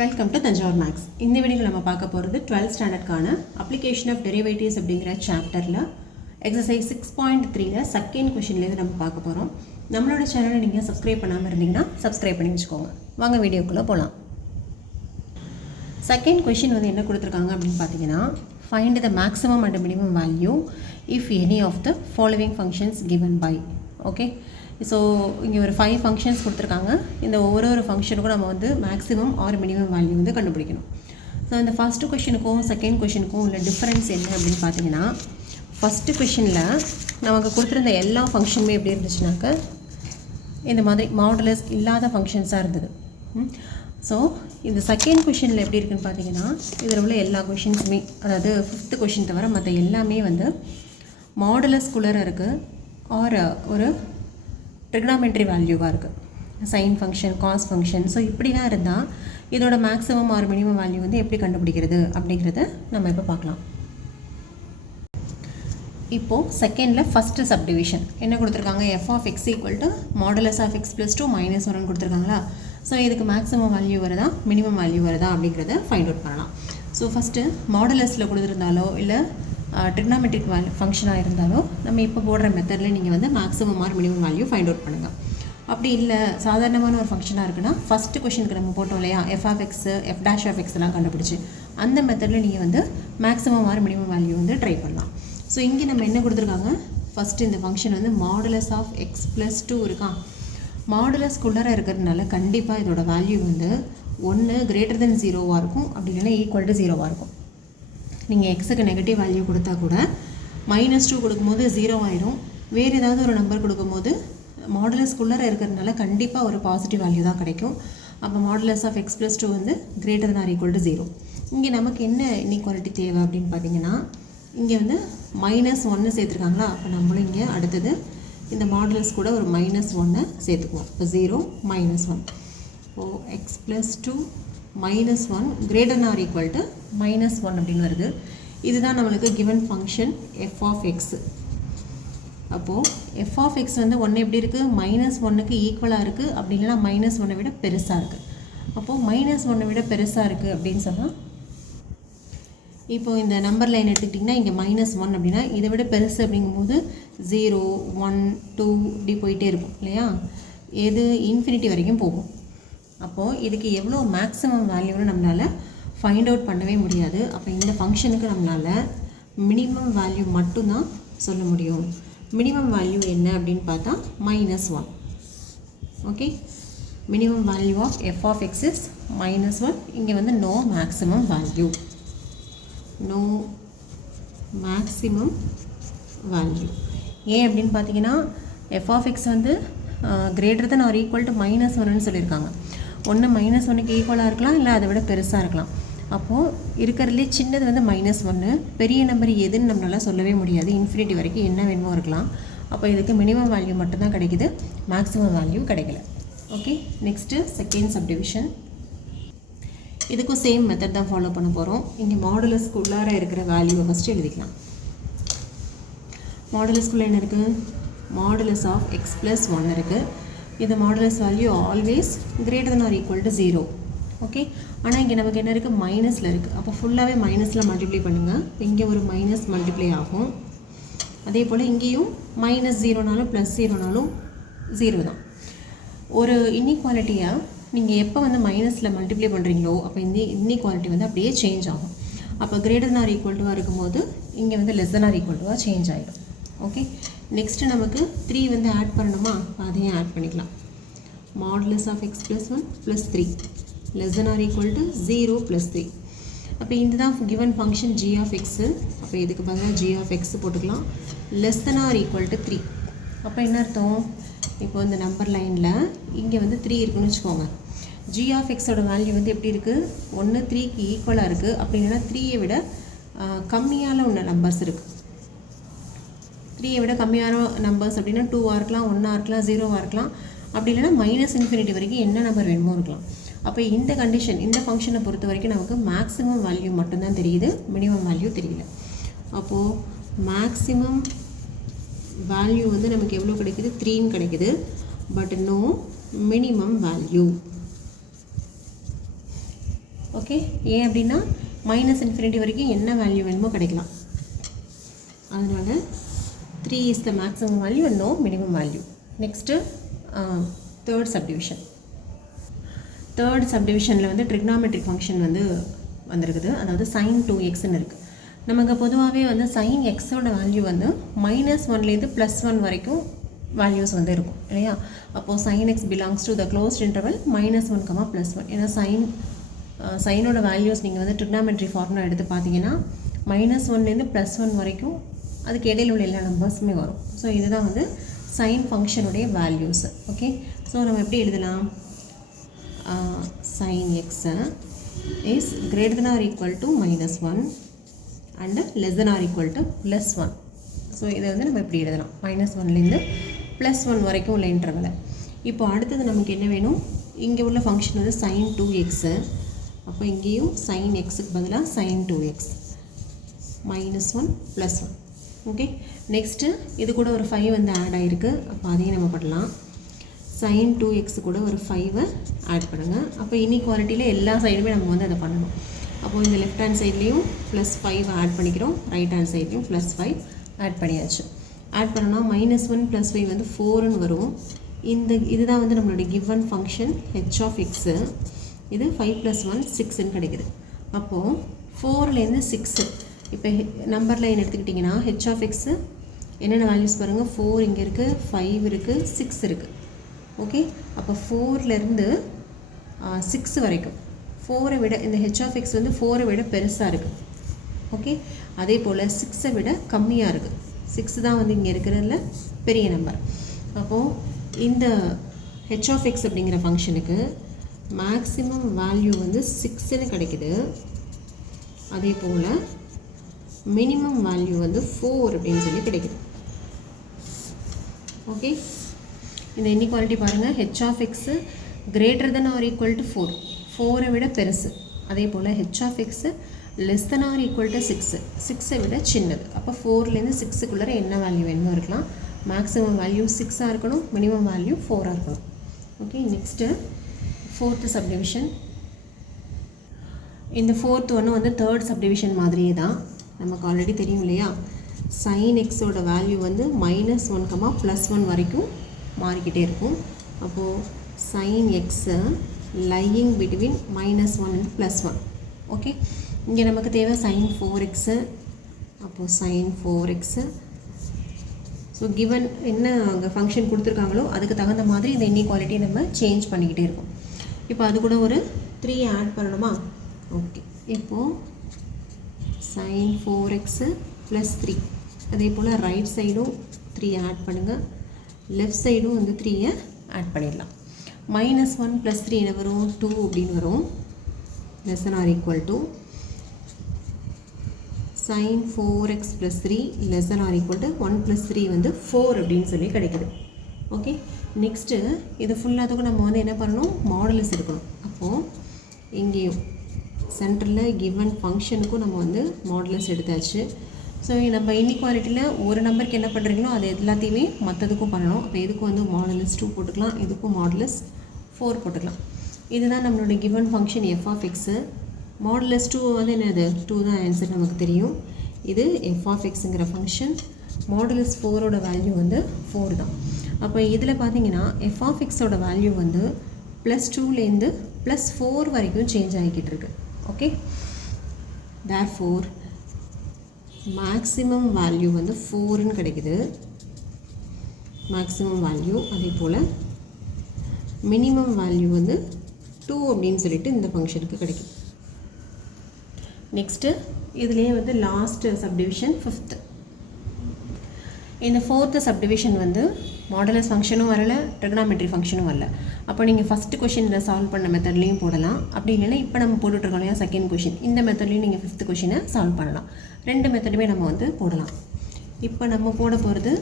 Welcome to Thanjavur maths. இந்த வீடியோவில் நம்ம பார்க்க போகிறது 12th ஸ்டாண்டர்ட்கான அப்ளிகேஷன் ஆஃப் டெரிவேட்டிவ்ஸ் அப்படிங்கிற சாப்டரில் எக்ஸசைஸ் 6.3ல செகண்ட் கொஷின்லேருந்து நம்ம பார்க்க போகிறோம். நம்மளோட சேனலை நீங்கள் சப்ஸ்கிரைப் பண்ணாமல் இருந்தீங்கன்னா சப்ஸ்கிரைப் பண்ணி வச்சுக்கோங்க. வாங்க வீடியோக்குள்ளே போகலாம். செகண்ட் கொஷின் வந்து என்ன கொடுத்துருக்காங்க அப்படின்னு பார்த்தீங்கன்னா, find the maximum and minimum value if any of the following functions given by. Okay, so இங்கே ஒரு 5 ஃபங்க்ஷன்ஸ் கொடுத்துருக்காங்க. இந்த ஒவ்வொரு ஃபங்க்ஷனுக்கும் நம்ம வந்து மேக்ஸிமம் ஆர் மினிமம் வேல்யூ வந்து கண்டுபிடிக்கணும். ஸோ இந்த ஃபஸ்ட்டு கொஷினுக்கும் செகண்ட் கொஷினுக்கும் உள்ள டிஃப்ரென்ஸ் என்ன அப்படின்னு பார்த்தீங்கன்னா, ஃபஸ்ட்டு கொஷினில் நமக்கு கொடுத்துருந்த எல்லா ஃபங்க்ஷனுமே எப்படி இருந்துச்சுனாக்க இந்த மாதிரி மாடுலஸ் இல்லாத ஃபங்க்ஷன்ஸாக இருந்தது. ஸோ இந்த செகண்ட் கொஷினில் எப்படி இருக்குதுன்னு பார்த்தீங்கன்னா, இதில் உள்ள எல்லா கொஷின்ஸுமே, அதாவது 5th கொஷின் தவிர மற்ற எல்லாமே வந்து மாடுலஸ்குள்ளே இருக்குது ஆர் ஒரு ட்ரிகனாமெட்ரி வேல்யூவாக இருக்குது. Sine function, cos function. So இப்படிலாம் இருந்தால் இதோட மேக்ஸிமம் ஆர் மினிமம் வேல்யூ வந்து எப்படி கண்டுபிடிக்கிறது அப்படிங்கிறத நம்ம இப்போ பார்க்கலாம். இப்போது செகண்டில் ஃபஸ்ட்டு சப்டிவிஷன் என்ன கொடுத்துருக்காங்க, f of x equal to modulus of x plus 2 minus 1 கொடுத்துருக்காங்களா. ஸோ இதுக்கு மேக்ஸிமம் வேல்யூ வருதா மினிமம் வேல்யூ வருதா அப்படிங்கிறத ஃபைண்ட் அவுட் பண்ணலாம். ஸோ ஃபஸ்ட்டு மாடுலஸில் கொடுத்துருந்தாலோ இல்லை ட்ரிகனாமெட்ரிக் வேல்யூ ஃபங்க்ஷனாக இருந்தாலும் நம்ம இப்போ போடுற மெத்தடில் நீங்கள் வந்து maximum or minimum value find out பண்ணுங்கள். அப்படி இல்லை சாதாரணமான ஒரு ஃபங்க்ஷனாக இருக்குன்னா ஃபஸ்ட்டு கொஷனுக்கு நம்ம போட்டோம் இல்லையா, f of x, f dash of x எல்லாம் கண்டுபிடிச்சி அந்த மெத்தடில் நீங்கள் வந்து மேக்ஸிமம் ஆர் மினிமம் வேல்யூ வந்து ட்ரை பண்ணலாம். ஸோ இங்கே நம்ம என்ன கொடுத்துருக்காங்க, ஃபஸ்ட்டு இந்த ஃபங்க்ஷன் வந்து மாடுலஸ் ஆஃப் எக்ஸ் ப்ளஸ் 2 இருக்கான். மாடுலஸ்குள்ளே இருக்கிறதுனால கண்டிப்பாக இதோட வேல்யூ வந்து ஒன்று கிரேட்டர் தென் 0வாக இருக்கும், அப்படி இல்லைன்னா ஈக்குவல் டு 0வாக இருக்கும். நீங்கள் எக்ஸுக்கு நெகட்டிவ் வேல்யூ கொடுத்தா கூட -2 கொடுக்கும்போது 0 ஆயிடும். வேறு ஏதாவது ஒரு நம்பர் கொடுக்கும்போது மாடுலஸ்குள்ளே இருக்கிறதுனால கண்டிப்பாக ஒரு பாசிட்டிவ் வேல்யூ தான் கிடைக்கும். அப்போ மாடுலஸ் ஆஃப் எக்ஸ் ப்ளஸ் 2 வந்து greater than or equal to 0. இங்கே நமக்கு என்ன இன்இக்வாலிட்டி தேவை அப்படின்னு பார்த்தீங்கன்னா, இங்கே வந்து -1 சேர்த்துருக்காங்களா. அப்போ நம்மளும் இங்கே அடுத்தது இந்த மாடுலஸ் கூட ஒரு -1 சேர்த்துக்குவோம். இப்போ 0 -1. ஓ x plus 2 -1 greater than or equal to -1 அப்படின்னு வருது. இதுதான் நம்மளுக்கு given function f of x. அப்போது எஃப் ஆஃப் எக்ஸ் வந்து 1 எப்படி இருக்குது, -1க்கு ஈக்குவலாக இருக்குது, அப்படி இல்லைனா -1 விட பெருசாக இருக்குது. அப்போது -1 விட பெருசாக இருக்குது அப்படின்னு சொன்னால், இப்போது இந்த நம்பர் லைன் எடுத்துக்கிட்டிங்கன்னா இங்கே -1 அப்படின்னா இதை விட பெருசு அப்படிங்கும்போது 0, 1, 2 இப்படி போயிட்டே இருக்கும் இல்லையா, எது இன்ஃபினிட்டி வரைக்கும் போகும். அப்போது இதுக்கு எவ்வளோ மேக்ஸிமம் வேல்யூன்னு நம்மளால் ஃபைண்ட் அவுட் பண்ணவே முடியாது. அப்போ இந்த ஃபங்க்ஷனுக்கு நம்மளால் மினிமம் வேல்யூ மட்டும்தான் சொல்ல முடியும். மினிமம் வேல்யூ என்ன அப்படின்னு பார்த்தா -1. Okay, minimum value of f of x is -1. இங்கே வந்து no maximum value, no maximum value. ஏன் அப்படின்னு பார்த்தீங்கன்னா, எஃப் ஆஃப் எக்ஸ் வந்து greater than or equal to -1ன்னு சொல்லியிருக்காங்க. ஒன்று -1க்கு ஈக்குவலாக இருக்கலாம், இல்லை அதை விட பெருசாக இருக்கலாம். அப்போது இருக்கிறதுலே சின்னது வந்து -1, பெரிய நம்பர் எதுன்னு நம்மளால் சொல்லவே முடியாது. இன்ஃபினிட்டி வரைக்கும் என்ன வேணுமோ இருக்கலாம். அப்போ இதுக்கு மினிமம் வேல்யூ மட்டும்தான் கிடைக்குது, மேக்ஸிமம் வேல்யூ கிடைக்கல. Okay, next second subdivision. இதுக்கும் சேம் மெத்தட் தான் ஃபாலோ பண்ண போகிறோம். இங்கே மாடுலஸ்குள்ளார இருக்கிற வேல்யூவை ஃபஸ்ட்டு எழுதிக்கலாம். மாடுலஸ்குள்ளே என்ன இருக்குது, மாடுலஸ் ஆஃப் எக்ஸ் ப்ளஸ் 1 இருக்குது. இந்த modulus value always greater than or equal to 0. Okay, ஆனால் இங்கே நமக்கு என்ன இருக்குது, மைனஸில் இருக்குது. அப்போ ஃபுல்லாகவே மைனஸில் மல்டிப்ளை பண்ணுங்கள். இங்கே ஒரு மைனஸ் மல்டிப்ளை ஆகும். அதே போல் இங்கேயும் -0னாலும் +0னாலும் 0 தான். ஒரு இன்இக்வாலிட்டியாக நீங்கள் எப்போ வந்து மைனஸில் மல்டிப்ளை பண்ணுறீங்களோ அப்போ இந்த இன்இக்வாலிட்டி வந்து அப்படியே சேஞ்ச் ஆகும். அப்போ கிரேட்டர் than ஆர் ஈக்குவல் டுவாக இருக்கும்போது இங்கே வந்து லெஸ் than ஆர் ஈக்குவல் டுவாக சேஞ்ச் ஆகிடும். ஓகே, நெக்ஸ்ட்டு நமக்கு 3 வந்து ஆட் பண்ணணுமா, அதையும் ஆட் பண்ணிக்கலாம். Modulus of x plus 1 plus 3 less than or equal to 0 plus 3. அப்போ இதுதான் given function g of x. அப்போ இதுக்கு பதிலாக ஜி ஆஃப் எக்ஸ் போட்டுக்கலாம். Less than or equal to 3. அப்போ என்ன அர்த்தம், இப்போ இந்த நம்பர் லைனில் இங்கே வந்து 3 இருக்குன்னு வச்சுக்கோங்க. ஜி ஆஃப் எக்ஸோட வேல்யூ வந்து எப்படி இருக்குது, 1 3க்கு ஈக்குவலாக இருக்குது. அப்படி இல்லைன்னா 3யை விட கம்மியான உள்ள நம்பர்ஸ் இருக்குது. 3யை விட கம்மியான நம்பர்ஸ் அப்படின்னா 2ஆக இருக்கலாம், 1ஆக இருக்கலாம், 0ஆக இருக்கலாம், அப்படி இல்லைனா -∞ வரைக்கும் என்ன நம்பர் வேணுமோ இருக்கலாம். அப்போ இந்த கண்டிஷன், இந்த ஃபங்க்ஷனை பொறுத்த வரைக்கும் நமக்கு மேக்ஸிமம் வேல்யூ மட்டும்தான் தெரியுது, மினிமம் வேல்யூ தெரியல. அப்போது மேக்ஸிமம் வேல்யூ வந்து நமக்கு எவ்வளோ கிடைக்குது, 3ன்னு கிடைக்குது. But no minimum value. Okay, ஏன் அப்படின்னா -∞ வரைக்கும் என்ன வேல்யூ வேணுமோ கிடைக்கலாம். அதனால் 3 is the maximum value and no minimum value. Next third subdivision. Third சப்டிவிஷனில் வந்து ட்ரிக்னாமெட்ரிக் ஃபங்க்ஷன் வந்து வந்திருக்குது. அதாவது sin 2xன்னு இருக்குது. நமக்கு பொதுவாகவே வந்து sin xோட வேல்யூ வந்து -1லேருந்து +1 வரைக்கும் வேல்யூஸ் வந்து இருக்கும் இல்லையா. அப்போது sin x belongs to the closed interval -1, +1. ஏன்னா சைனோட வேல்யூஸ் நீங்கள் வந்து ட்ரிக்னாமெட்ரி ஃபார்முலா எடுத்து பார்த்தீங்கன்னா -1லேருந்து +1 வரைக்கும் அதுக்கு இடையில் உள்ள எல்லா நம்பர்ஸுமே வரும். ஸோ இதுதான் வந்து சைன் ஃபங்க்ஷனுடைய வேல்யூஸ். ஓகே, ஸோ நம்ம எப்படி எழுதலாம்? sin x is greater than or equal to -1 and less than or equal to +1. So இதை வந்து நம்ம எப்படி எழுதலாம்? -1லேருந்து +1 வரைக்கும் உள்ள இன்டர்வலை. இப்போ அடுத்தது நமக்கு என்ன வேணும்? இங்கே உள்ள ஃபங்க்ஷன் வந்து sin 2x. அப்போ இங்கேயும் sin xக்கு பதிலாக sin 2x -1 +1. ஓகே, நெக்ஸ்ட்டு இது கூட ஒரு 5 வந்து ஆட் ஆகிருக்கு. அப்போ அதையும் நம்ம பண்ணலாம். sin 2x கூட ஒரு 5 ஆட் பண்ணுங்கள். அப்போ இன்இக்வாலிட்டியில் எல்லா சைடுமே நம்ம வந்து அதை பண்ணணும். அப்போது இந்த லெஃப்ட் ஹேண்ட் சைட்லேயும் +5 ஆட் பண்ணிக்கிறோம், ரைட் ஹேண்ட் சைட்லேயும் +5 ஆட் பண்ணியாச்சு. ஆட் பண்ணோன்னா -1 + 5 வந்து 4ன்னு வரும். இதுதான் வந்து நம்மளுடைய கிவன் ஃபங்க்ஷன் h(x). இது 5 + 1 6ன்னு கிடைக்குது. அப்போது 4லேருந்து 6 இப்போ நம்பர் லைன் எடுத்துக்கிட்டிங்கன்னா h(x) என்னென்ன வேல்யூஸ் பாருங்கள். 4 இங்கே இருக்குது, 5 இருக்குது, 6 இருக்குது. ஓகே, அப்போ 4லேருந்து 6 வரைக்கும் 4ஐ விட இந்த h(x) வந்து 4ஐ விட பெருசாக இருக்குது. ஓகே, அதே போல் 6ஐ விட கம்மியாக இருக்குது. 6 தான் வந்து இங்கே இருக்கிறதுல பெரிய நம்பர். அப்போது இந்த h(x) அப்படிங்கிற ஃபங்க்ஷனுக்கு மேக்ஸிமம் வேல்யூ வந்து 6ன்னு கிடைக்குது. அதே போல் மினிமம் வேல்யூ வந்து 4 அப்படின்னு சொல்லி கிடைக்குது. ஓகே, இந்த இன்இக்வாலிட்டி பாருங்கள். h(x) greater than or equal to 4, 4ஐ விட பெருசு. அதே போல் h(x) less than or equal to 6, 6ஐ விட சின்னது. அப்போ 4லேருந்து 6க்குள்ளே என்ன வேல்யூ வேணுமோ இருக்கலாம். மேக்ஸிமம் வேல்யூ 6ஆக இருக்கணும், மினிமம் வேல்யூ 4ஆக இருக்கணும். Okay, next fourth subdivision. இந்த ஃபோர்த் ஒன்று வந்து தேர்ட் சப்டிவிஷன் மாதிரியே தான். நமக்கு ஆல்ரெடி தெரியும் இல்லையா, sin xோட வேல்யூ வந்து -1, +1 வரைக்கும் மாறிக்கிட்டே இருக்கும். அப்போது sin x lying between -1 and +1. Okay, இங்கே நமக்கு தேவை sin 4x. அப்போது sin 4x. ஸோ கிவன் என்ன அங்கே ஃபங்க்ஷன் கொடுத்துருக்காங்களோ அதுக்கு தகுந்த மாதிரி இந்த இன்இக்வாலிட்டியை நம்ம சேஞ்ச் பண்ணிக்கிட்டே இருக்கோம். இப்போ அது கூட ஒரு 3 ஆட் பண்ணணுமா? ஓகே, இப்போது sin 4x + 3. அதே போல் ரைட் சைடும் 3 ஆட் பண்ணுங்கள், லெஃப்ட் சைடும் வந்து 3ஐ ஆட் பண்ணிடலாம். -1 + 3 என்ன வரும்? 2 அப்படின்னு வரும். less than or equal to sin 4x + 3 less than or equal to 1 + 3 வந்து 4 அப்படின்னு சொல்லி கிடைக்குது. ஓகே, நெக்ஸ்ட்டு இது ஃபுல்லாக நம்ம வந்து என்ன பண்ணணும்? மாடுலஸ் எடுக்கணும். அப்போது இங்கேயும் சென்டரில் கிவன் ஃபங்க்ஷனுக்கும் நம்ம வந்து மாடுலஸ் எடுத்தாச்சு. ஸோ நம்ம இன்இக்வாலிட்டியில் ஒரு நம்பருக்கு என்ன பண்ணுறீங்களோ அது எல்லாத்தையுமே மற்றதுக்கும் பண்ணணும். அப்போ இதுக்கும் வந்து மாடுலஸ் 2 போட்டுக்கலாம், இதுக்கும் மாடுலஸ் 4 போட்டுக்கலாம். இதுதான் நம்மளுடைய கிவன் ஃபங்க்ஷன் f(x). மாடுலஸ் 2 வந்து என்னது? 2 தான் ஆன்சர் நமக்கு தெரியும். இது f(x)ங்கிற ஃபங்க்ஷன். மாடுலஸ் 4ஓட வேல்யூ வந்து 4 தான். அப்போ இதில் பார்த்தீங்கன்னா f(x)ஓட வேல்யூ வந்து +2லேருந்து +4 வரைக்கும் சேஞ்ச் ஆகிக்கிட்டு இருக்கு. ஓகே, therefore மேக்ஸிமம் வேல்யூ வந்து 4ன்னு கிடைக்குது. Maximum value. அதே போல் மினிமம் வேல்யூ வந்து 2 அப்படின்னு சொல்லிட்டு இந்த ஃபங்க்ஷனுக்கு கிடைக்கும். நெக்ஸ்ட்டு இதுலேயே வந்து லாஸ்ட் சப்டிவிஷன் 5th. இந்த 4th சப்டிவிஷன் வந்து மாடுலஸ் ஃபங்க்ஷனும் வரலை, ட்ரிகனாமெட்ரி ஃபங்க்ஷனும் வரல. அப்போ நீங்கள் ஃபஸ்ட்டு கொஷினில் சால்வ் பண்ண மெத்தட்லேயும் போடலாம். அப்படி இல்லைன்னா இப்போ நம்ம போட்டுட்ருக்கோம் இல்லையா செகண்ட் கொஷின், இந்த மெத்தட்லேயும் நீங்கள் 5th கொஷினை சால்வ் பண்ணலாம். 2 மெத்தடுமே நம்ம வந்து போடலாம். இப்போ நம்ம போட போகிறது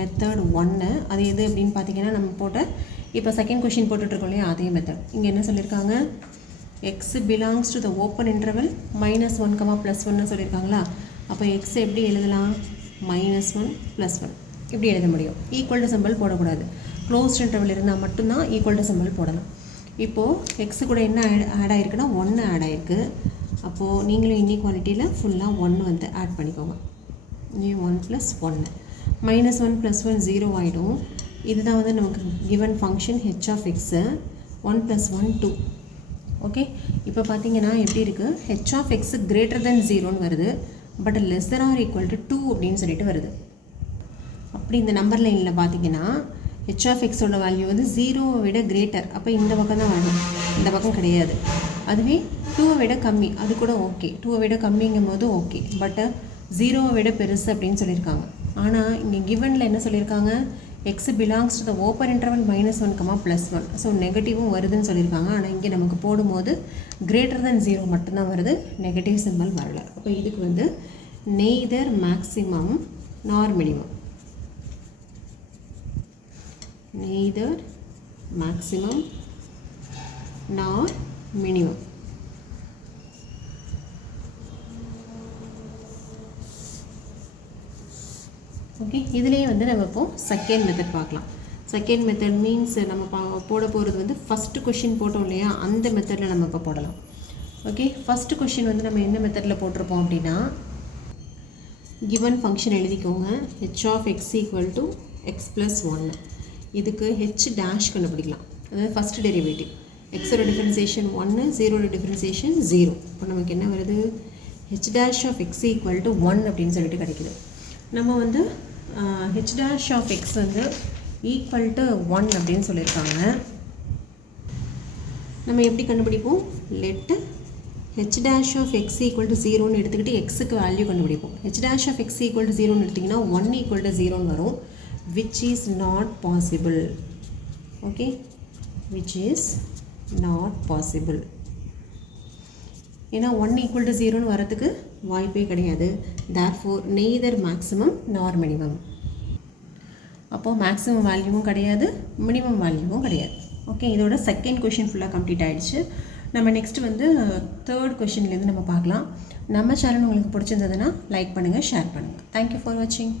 மெத்தட் 1. அது எது அப்படின்னு பார்த்தீங்கன்னா நம்ம போட்ட இப்போ செகண்ட் கொஷின் போட்டுட்ருக்கோம் இல்லையா அதே மெத்தட். இங்கே என்ன சொல்லியிருக்காங்க? x belongs to the open interval -1, +1 சொல்லியிருக்காங்களா. அப்போ x எப்படி எழுதலாம்? -1 +1 இப்படி எழுத முடியும். ஈக்குவல் டு சிம்பிள் போடக்கூடாது. க்ளோஸ்ட் இன்டர்வல் இருந்தால் மட்டும்தான் ஈக்குவல் டு சிம்பிள் போடலாம். இப்போது எக்ஸு கூட என்ன ஆட் ஆகிருக்குன்னா 1 ஆட் ஆகிருக்கு. அப்போது நீங்களும் இன்இக்வாலிட்டியில் ஃபுல்லாக 1 வந்து ஆட் பண்ணிக்கோங்க. 1 + 1 -1 + 1 0 ஆகிடும். இதுதான் வந்து நமக்கு given function h of x. 1 + 1 2. Okay, இப்போ பார்த்தீங்கன்னா எப்படி இருக்குது, h of x greater than 0ன்னு வருது, but less than or equal to 2 அப்படின்னு சொல்லிட்டு வருது. அப்படி இந்த நம்பர் லைனில் பார்த்தீங்கன்னா h of x ஓட வேல்யூ வந்து 0வை விட கிரேட்டர், அப்போ இந்த பக்கம் தான் வேணும், இந்த பக்கம் கிடையாது. அதுவே 2வை விட கம்மி, அது கூட ஓகே, 2வை விட கம்மிங்கும் போது ஓகே, பட் 0வை விட பெருசு அப்படின்னு சொல்லியிருக்காங்க. ஆனால் இங்கே கிவனில் என்ன சொல்லியிருக்காங்க, x belongs to the open interval -1, +1. So நெகட்டிவும் வருதுன்னு சொல்லியிருக்காங்க. ஆனால் இங்கே நமக்கு போடும்போது greater than 0 மட்டும்தான் வருது, நெகட்டிவ் சிம்பிள் வரல. அப்போ இதுக்கு வந்து neither maximum nor minimum, neither maximum nor minimum. Okay, இதுலேயே வந்து நம்ம இப்போது செகண்ட் மெத்தட் பார்க்கலாம். செகண்ட் மெத்தட் மீன்ஸ் நம்ம போட போகிறது வந்து ஃபஸ்ட்டு கொஷின் போட்டோம் இல்லையா, அந்த மெத்தடில் நம்ம இப்போ போடலாம். ஓகே, ஃபஸ்ட்டு கொஷின் வந்து நம்ம என்ன மெத்தடில் போட்டிருப்போம் அப்படின்னா, கிவன் ஃபங்க்ஷன் எழுதிக்கோங்க, h of x = x + 1. இதுக்கு h டேஷ் கண்டுபிடிக்கலாம், அதாவது ஃபஸ்ட்டு டெரிவேட்டிவ். எக்ஸோட டிஃபரன்சியேஷன் 1, 0ஓட டிஃபரன்சியேஷன் 0. இப்போ நமக்கு என்ன வருது, h dash of x = 1 அப்படின்னு சொல்லிட்டு கிடைக்குது. நம்ம வந்து h dash of x வந்து ஈக்குவல் டு 1 அப்படின்னு சொல்லியிருக்காங்க. நம்ம எப்படி கண்டுபிடிப்போம், let h dash of x = 0ன்னு எடுத்துக்கிட்டு எக்ஸுக்கு வேல்யூ கண்டுபிடிப்போம். h dash of x = 0ன்னு எடுத்திங்கன்னா 1 = 0ன்னு வரும், which is not possible. Okay, which is not possible. ஏன்னா 1 = 0ன்னு வரதுக்கு வாய்ப்பே கிடையாது. therefore neither maximum nor minimum. அப்போது மேக்ஸிமம் வேல்யூவும் கிடையாது, மினிமம் வேல்யூவும் கிடையாது. ஓகே, இதோட செகண்ட் கொஷின் ஃபுல்லாக கம்ப்ளீட் ஆகிடுச்சு. நம்ம நெக்ஸ்ட் வந்து தேர்ட் கொஷின்லேருந்து நம்ம பார்க்கலாம். நம்ம சேனல் உங்களுக்கு பிடிச்சிருந்ததுன்னா லைக் பண்ணுங்கள், ஷேர் பண்ணுங்கள். தேங்க்யூ ஃபார் வாட்சிங்.